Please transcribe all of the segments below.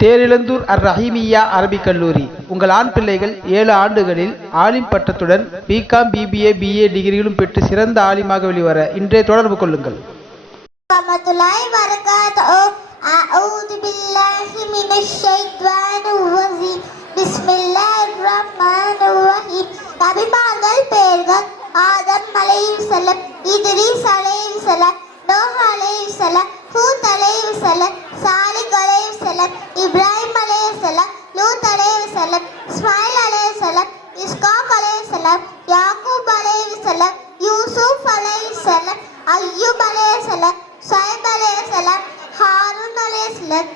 தேரிழந்தூர் அர் ரஹீமியா அரபிக் கல்லூரி உங்கள் ஆண் பிள்ளைகள் ஏழு ஆண்டுகளில் ஆலிம் பட்டத்துடன் பிகாம் பிபிஏ பிஏ டிகிரிகளும் பெற்று சிறந்த ஆலிமாக வெளிவர இன்றே தொடர்பு கொள்ளுங்கள் warahmatullahi wabarakatuh. A'udzu billahi minasy syaithanir rajim. நோஹ் நபிமார்கள் பெயர்கள் ஆதம் அலைஹிஸ்ஸலாம் இத்ரீஸ் அலைஹிஸ்ஸலாம் நூஹ் அலைஹிஸ்ஸலாம் ஹூத் அலைஹிஸ்ஸலாம் சாலிக் அலைஹிஸ்ஸலாம் இப்ராஹிம் அலைஹிஸ்ஸலாம் லூத் அலைஹிஸ்ஸலாம் இஸ்மாயில் அலைஹிஸ்ஸலாம் இஸ்காக் அலைஹிஸ்ஸலாம் யாக்கூப் அலைஹிஸ்ஸலாம் யூசுப் அலைஹிஸ்ஸலாம் அய்யூப் அலைஹிஸ்ஸலாம் ஷுஐப் அலைஹிஸ்ஸலாம் ஹாரூன் அலைஹிஸ்ஸலாம்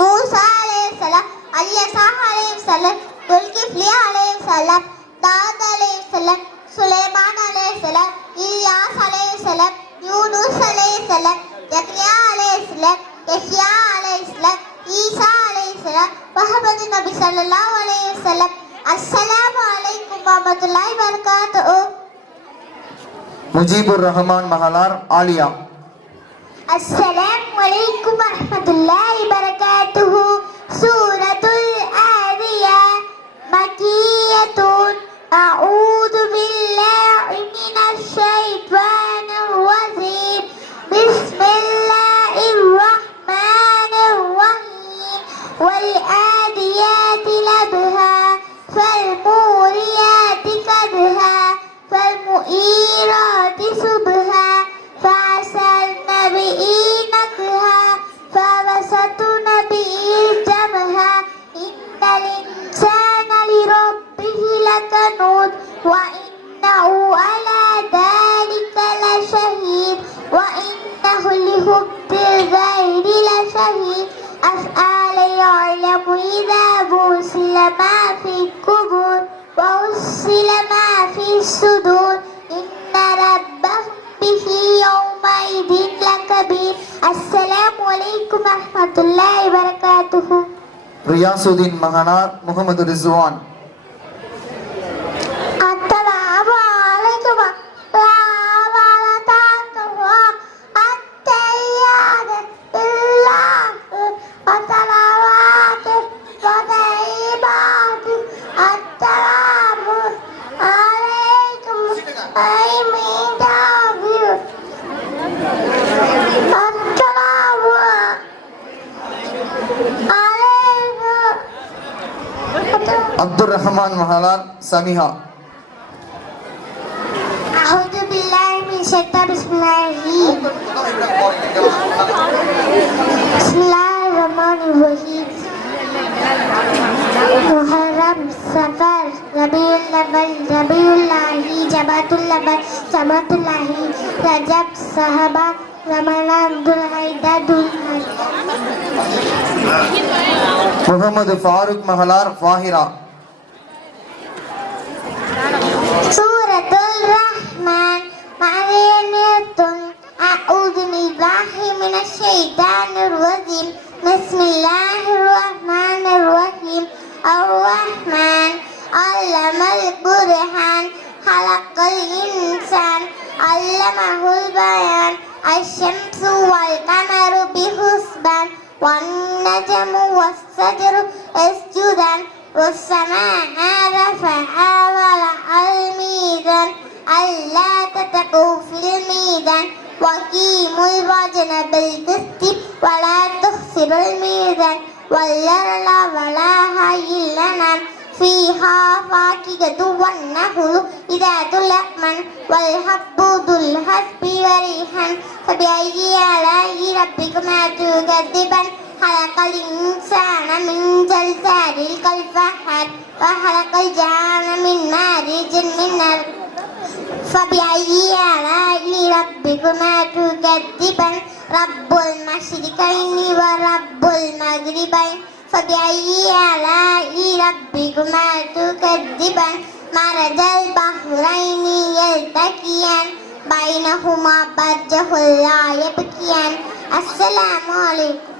மூசா அலைஹிஸ்ஸலாம் அல்யசா அலைஹிஸ்ஸலாம் துல்கிஃப்லி அலைஹிஸ்ஸலாம் தாவூத் அலைஹிஸ்ஸலாம் சுலைமான் அலைஹிஸ்ஸலாம் இல்யாஸ் அலைஹிஸ்ஸலாம் யூனுஸ் அலைஹிஸ்ஸலாம் யக்யா அலைஹிஸ்ஸலாம் யஹ்யா அலைஹிஸ்ஸலாம் ஈசா அலைஹிஸ்ஸலாம் முஹம்மது நபி ஸல்லல்லாஹு அலைஹி வஸல்லம். அலைக்கும் வரஹ்மத்துல்லாஹி வபரகாத்துஹு. முஜீபுர் ரஹ்மான் மஹலார் ஆலியா. அஸ்ஸலாமு அலைக்கும் வரஹ்மத்துல்லாஹி வபரகாத்துஹு. கியாசுதீன் மகனார் முகமது ரிசுவான் محمد فاروق محلار فاهرا سورة الرحمن معرينية أعوذ بالله من الشيطان الرجيم. بسم الله الرحمن الرحيم. الإنسان علمه البيان الشمس والقمر بحسبان والنجم والشجر يسجدان والسماء رفعها ورفع الميزان ألا تتقوا في الميزان وقيموا الوزن بالقسط ولا تخسروا الميزان والأرض ولاها إلا فيها فاكهة والنخل ذات الأكمن والحب ذو الحسب وريحا فبأي آلاء ربكما تكذبان خلق الإنسان من زلزال كالفخار وخلق الجان من مارج من نار فبأي آلاء ربكما تكذبان رب المشرقين ورب المغربين فبأي آلاء ربكما تكذبان مرج البحرين يلتقيان بينهما برزخ لا يبكيان السلام عليكم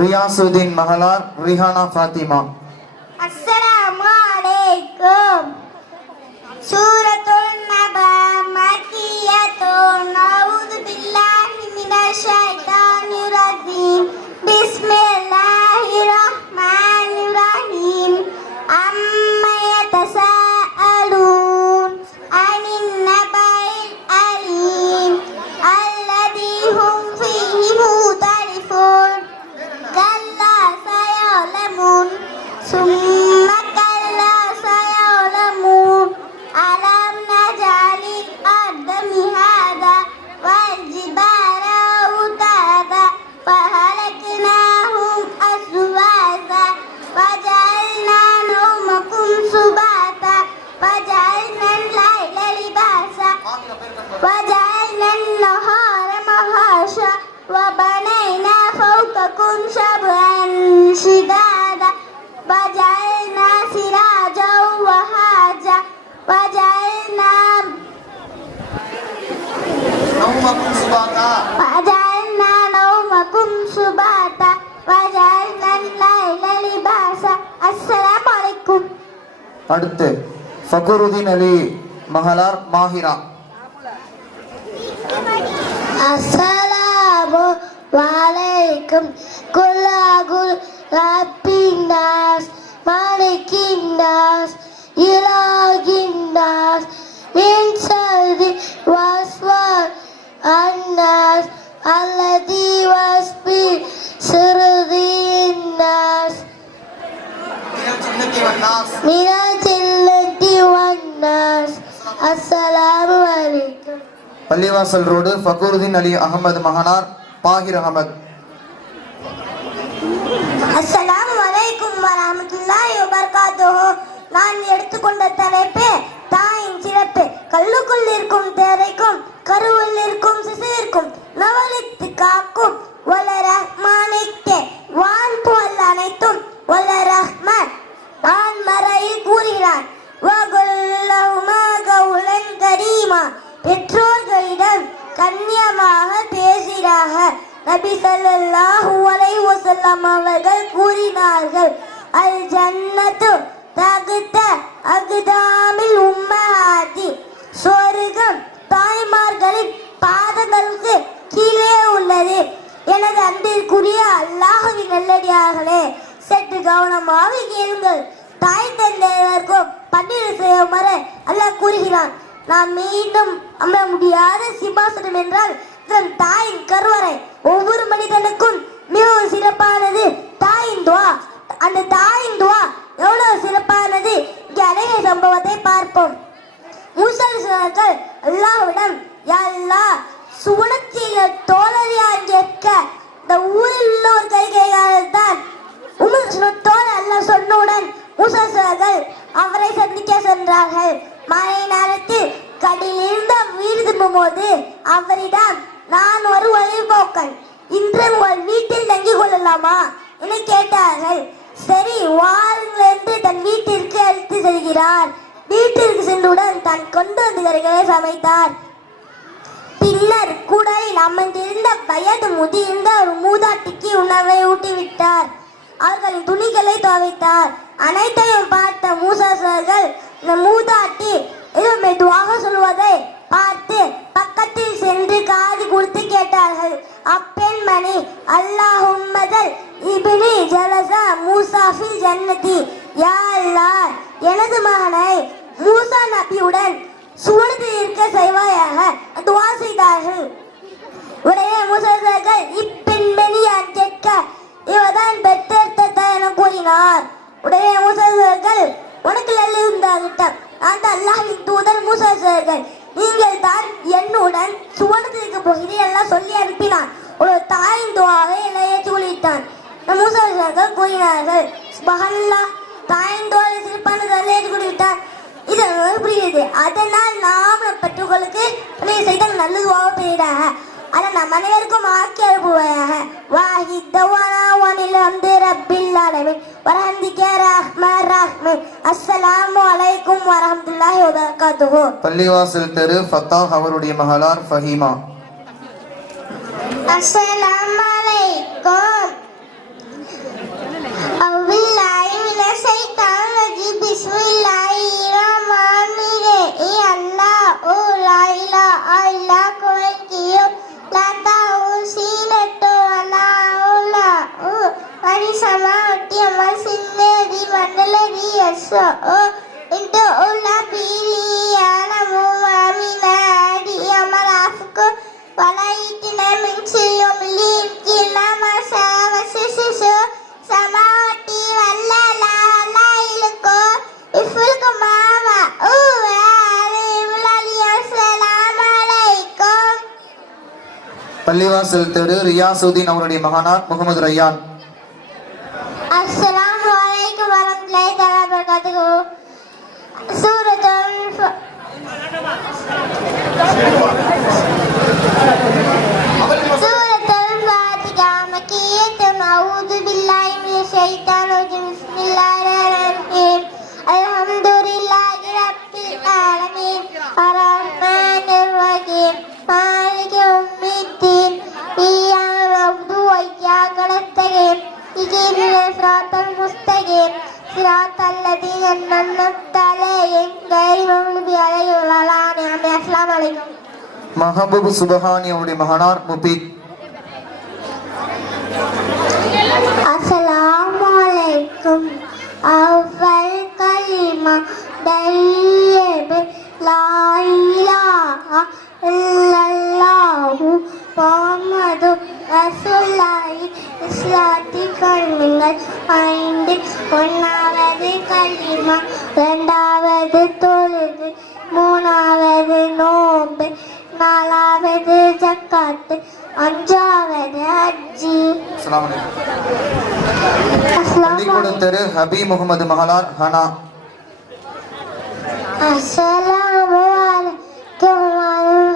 Riyasudeen மஹலார் Rihanna Fathima السلام عليكم سورة النبأ مكية أعوذ بالله من الشيطان الرجيم Bismillah. نومكم سباتا وجعلنا نومكم سباتا وجعلنا الليل لباسا السلام عليكم அடுத்து ஃபகுருதீன் அலி மகளார் Mahira Assalamu alaikum Kulagul Rabbin Nas Malikin Nas Ilagin Nas Alladhi Wasbi Sirrin Nas Minal Jillati Wan Nas Assalamu alaikum பள்ளிவாசல் ரோடு ஃபகுருதீன் அலி அகமது மகனார் பாகிர் அகமது அஸ்ஸலாமு அலைக்கும் வரஹ்மத்துல்லாஹி வபரகாத்துஹு. நான் எடுத்துக்கொண்ட தலைப்பு தாயின் சிறப்பு. கல்லுக்குள் இருக்கும் தேரைக்கும் கருவில் இருக்கும் சிசுவிற்கும் நவலித்து காக்கும் வல்ல ரஹ்மானைக்கே வான் போல் அனைத்தும் வல்ல ரஹ்மான் ஆண் மறையில் கூறுகிறான் வகுல்லஹுமா கவுலன் கரீமா பெற்றோர்களிடம் கண்ணியமாக பேசினாக நபி ஸல்லல்லாஹு அலை வசல்லாம் அவர்கள் கூறினார்கள் அல் ஜன்னத்து தகுத்த அகுதாமில் உம்மஹாதி சொர்க்கம் தாய்மார்களின் பாதங்களுக்கு கீழே உள்ளது. எனது அன்பிற்குரிய அல்லாஹுவின் நல்லடியார்களே சற்று கவனமாக கேளுங்கள். தாய் தந்தையருக்கும் பன்னீர் செய்யுமாறு அல்லாஹ் கூறுகிறான் நாம் மீண்டும் அமர முடியாத சிம்மாசனம் என்றால் தன் தாயின் கருவறை சென்றார் வீட்டிற்கு சென்றவுடன் தான் கொண்டு வந்த கறிகளை சமைத்தார். பின்னர் கூடையில் அமர்ந்திருந்த வயது முதிர்ந்த ஒரு மூதாட்டிக்கு உணவை ஊட்டிவிட்டார். அவர்களின் துணிகளை துவைத்தார். அனைத்தையும் பார்த்த மூசாசர்கள் இந்த மூதாட்டி ஏதோ மெதுவாக சொல்வதை பார்த்து பக்கத்தில் சென்று காது கொடுத்து கேட்டார்கள். அப்பெண்மணி அல்லாஹும்மதல் இபினி ஜலசா மூசாஃபில் ஜன்னதி யா அல்லாஹ். எனது மகனை மூசா நபியுடன் சுவனத்தில் இருக்க செய்வாயாக ரப்பில் ஆலமின் வரஹந்திக்க ரஹ்மான் ரஹ்மன் அஸ்ஸலாமு அலைக்கும் வரஹ்மத்துல்லாஹி வபரகாத்துஹு. பள்ளிவாசல் தெரு ஃபத்தாஹ் அவருடைய மகளார் ஃபஹீமா. அஸ்ஸலாமு அலைக்கும். அவ்வில்லாஹி மினஷ் ஷைத்தானிர் ரஜீம். பிஸ்மில்லாஹிர் ரஹ்மானிர் ரஹீம். அல்லாஹ் ஓ லா இலாஹா இல்லா குவல் கியூம் Marisa Mati, Marcin Neri, Mandela Diaz, oh, into Ola பள்ளிவாசல் தெரு ரியாசுதீன் அவருடைய மகனார் முகமது ரயான். அஸ்ஸலாமு அலைக்கும் வரஹ்மத்துல்லாஹி தஆலா வபரகாத்துஹு. சூரத்துல் மஹபூப் சுபஹானி அவருடைய மகனார் முபீத். அஸ்ஸலாமு அலைக்கும் அவ்வல் கலிமா தையபு லா இலாஹா இல்லல்லாஹு முஹம்மது ரசூலுல்லாஹி இஸ்லாத்தி கல்விகள் ஐந்து ஒன்றாவது கலிமா இரண்டாவது தொழுது மூணாவது நோம்பு நாலாவது ஜக்காத்து அஞ்சாவது அஜி பள்ளிக்கூடம் தெரு ஹபி முகமது மகளார் ஹனா. அஸ்ஸலாமு அலைக்கும்.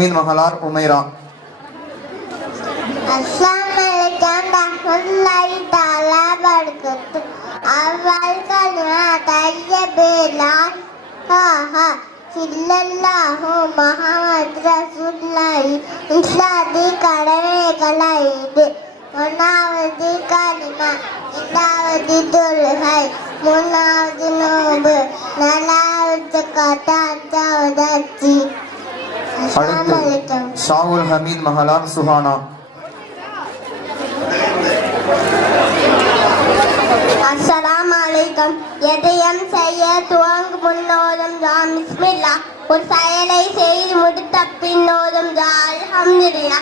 ஹமீத் மகளார் உமைரா கடமைகளை இது ஒன்றாவது களிமா இரண்டாவது தொழுகை மூணாவது நோம்பு நாலாவது கட்டாவது அச்சி அடுத்து ஷாவுல் ஹமீத் மஹலான் சுஹானா. அஸ்ஸலாமு அலைக்கம். எதையும் செய்ய துவங்கு முன்னோதும் ஜாம் பிஸ்மில்லா. ஒரு செயலை செய்து முடித்த பின்னோதும் ஜா அல்ஹம்துலில்லா.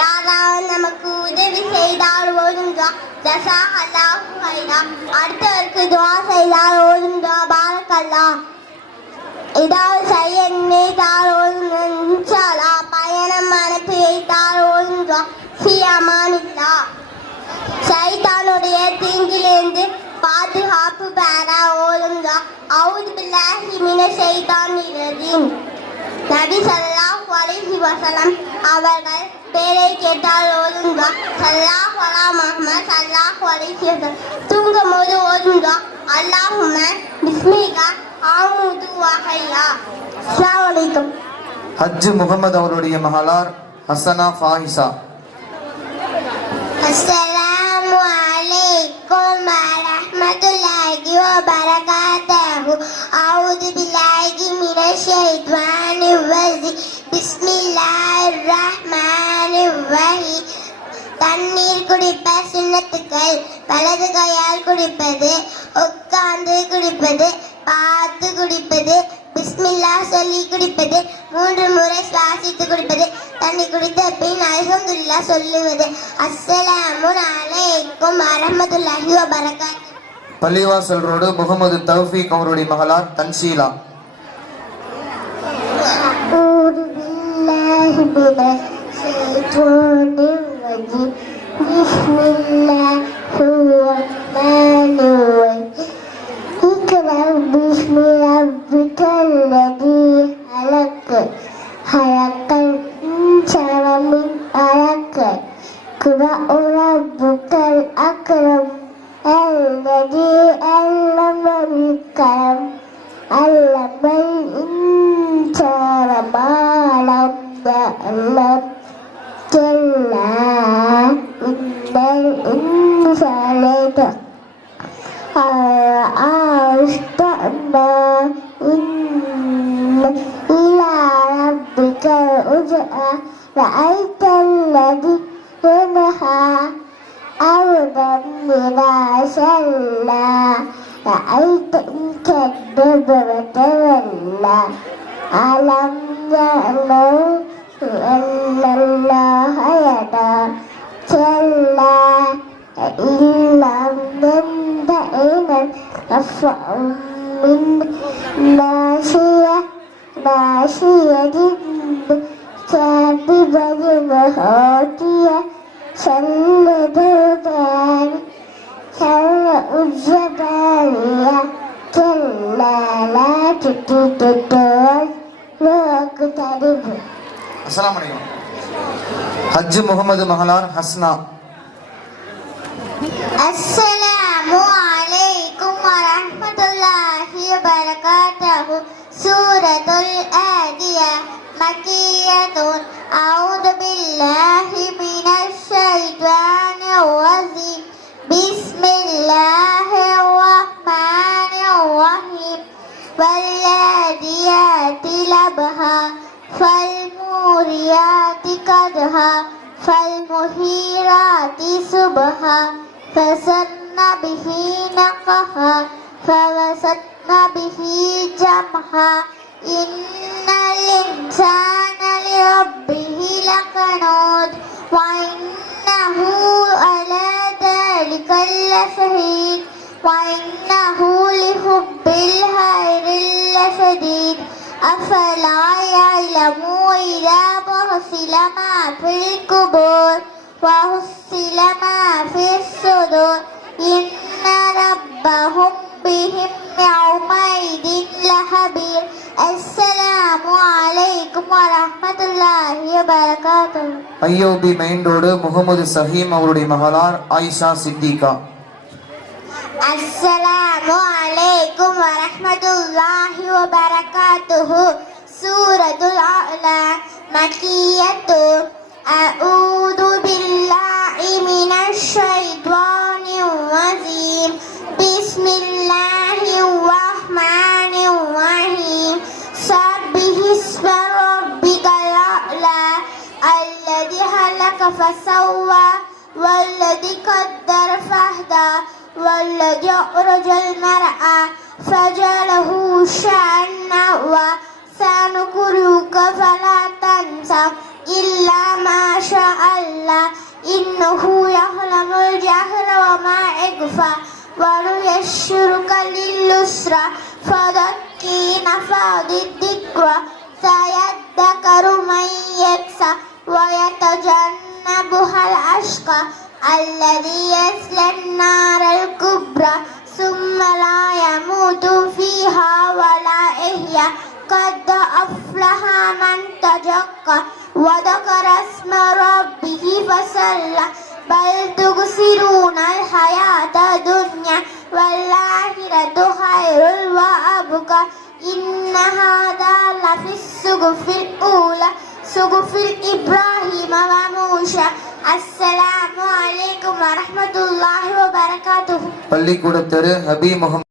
யாராவது நமக்கு உதவி செய்தால் ஓதும் ஜா ஜசா அல்லாஹு ஹைரா அடுத்தவருக்கு துவா செய்தால் ஓதும் ஜா பாரக் அல்லாஹ் செய்ய நினைத்தால் ஓதும் இன்ஷால்லா பயணம் அனுப்பி வைத்தால் ஒழுங்கா துவா அமானில்லா சைத்தானுடைய தீங்கிலிருந்து பாதுகாப்பு பெற ஓதுங்க அவுது பில்லாஹி மின சைத்தான் ரஜீம் நபி ஸல்லல்லாஹு அலைஹி வஸல்லம் அவர்கள் பேரை கேட்டால் ஓதுங்க சல்லாஹ் அலா மஹமத் ஸல்லல்லாஹு அலைஹி வஸல்லம். தூங்கும் போது ஓதுங்க அல்லாஹும்ம பிஸ்மிகா ஹஜ் முகமது அவருடைய மகளார் ஹசனா ஃபாஹிசா அஸ்ஸலாமு அலைக்கும் வரஹ்மத்துல்லாஹி வ பரகாத்துஹு அஊது பில்லாஹி மினஷ் ஷைத்தானிர் ரஜீம் பிஸ்மில்லாஹிர் ரஹ்மானிர் ரஹீம் தண்ணீர் குடிப்ப சுண்ணத்துக்கள் வலது கையால் குடிப்பது உட்கார்ந்து குடிப்பது பார்த்து குடிப்பது பிஸ்மில்லா சொல்லி குடிப்பது மூன்று முறை சுவாசித்து குடிப்பது தண்ணி குடித்த பின் அல்ஹம்துலில்லா சொல்லுவது அஸ்ஸலாமு அலைக்கும் வரஹ்மத்துல்லாஹி வபரகாத் பள்ளிவாசல் ரோடு முகமது தௌஃபீக் அவருடைய மகளார் தன்ஷீலா أعوذ بالله من الشيطان الرجيم بسم الله الرحمن الرحيم اقرأ باسم ربك الذي خلق خلق الإنسان من علق اقرأ ربك الأكرم الذي علم بالقلم علم الإنسان ما لم يعلم كلا إن الإنسان ليطغى رآه استغنى إن إلى ربك الرجعى رأيت الذي ينهى عبدا إذا صلى رأيت إن كذب وتولى ألم يعلم أن الله يرى كلا إن لم ينتهي رفع من ناشية ناشية كاذبة وهاتية سلبان سل الجبالية كلا لا تتتوز மதுப் அஸ்ஸலாமு அலைக்கும் ஹஜ் முகமது மகளார் Husna السلام الله وبركاته سورة الآدية مكية أعوذ بالله من الشيطان الرجيم بسم الله الرحمن الرحيم والذيات لبها فالموريات قدها فالمهيرات سبها فسرن به نقها فوسطن به جمعها. إن الإنسان لربه لقنود وإنه على ذلك لشهيد. وإنه لحب الخير لشديد. أفلا يعلم إذا بخسل ما في القبور وحصل ما في الصدور. إن ربهم بهم يومئذ لخبير السلام عليكم ورحمة الله وبركاته IOB main road Mohammed சஹீம் அவருடைய மகளார் ஆயிஷா சித்திகா السلام عليكم ورحمة الله وبركاته سورة الأعلى مكية أعوذ بالله من الشيطان الرجيم. بسم الله الرحمن الرحيم. سبح اسم ربك الأعلى. الذي خلق فسوى والذي قدر فهدى والذي أخرج المرعى فجعله شأنا وسنقرئك فلا تنسى. إلا ما شاء الله إنه يعلم الجهر وما يخفى ونيسرك لليسرى فذكر نفعت الذكرى سيذكر من يخشى ويتجنبها الأشقى الذي يصلى النار الكبرى ثم لا يموت فيها ولا يحيا قد أفلح من تزكى وذكر اسم ربه فصلى بل تبصرون الحياة الدنيا والآخرة خير وأبقى إن هذا لفي الصحف الأولى صحف إبراهيم وموسى السلام عليكم ورحمة الله وبركاته பள்ளிக்கூட தெரு ஹபி முகமது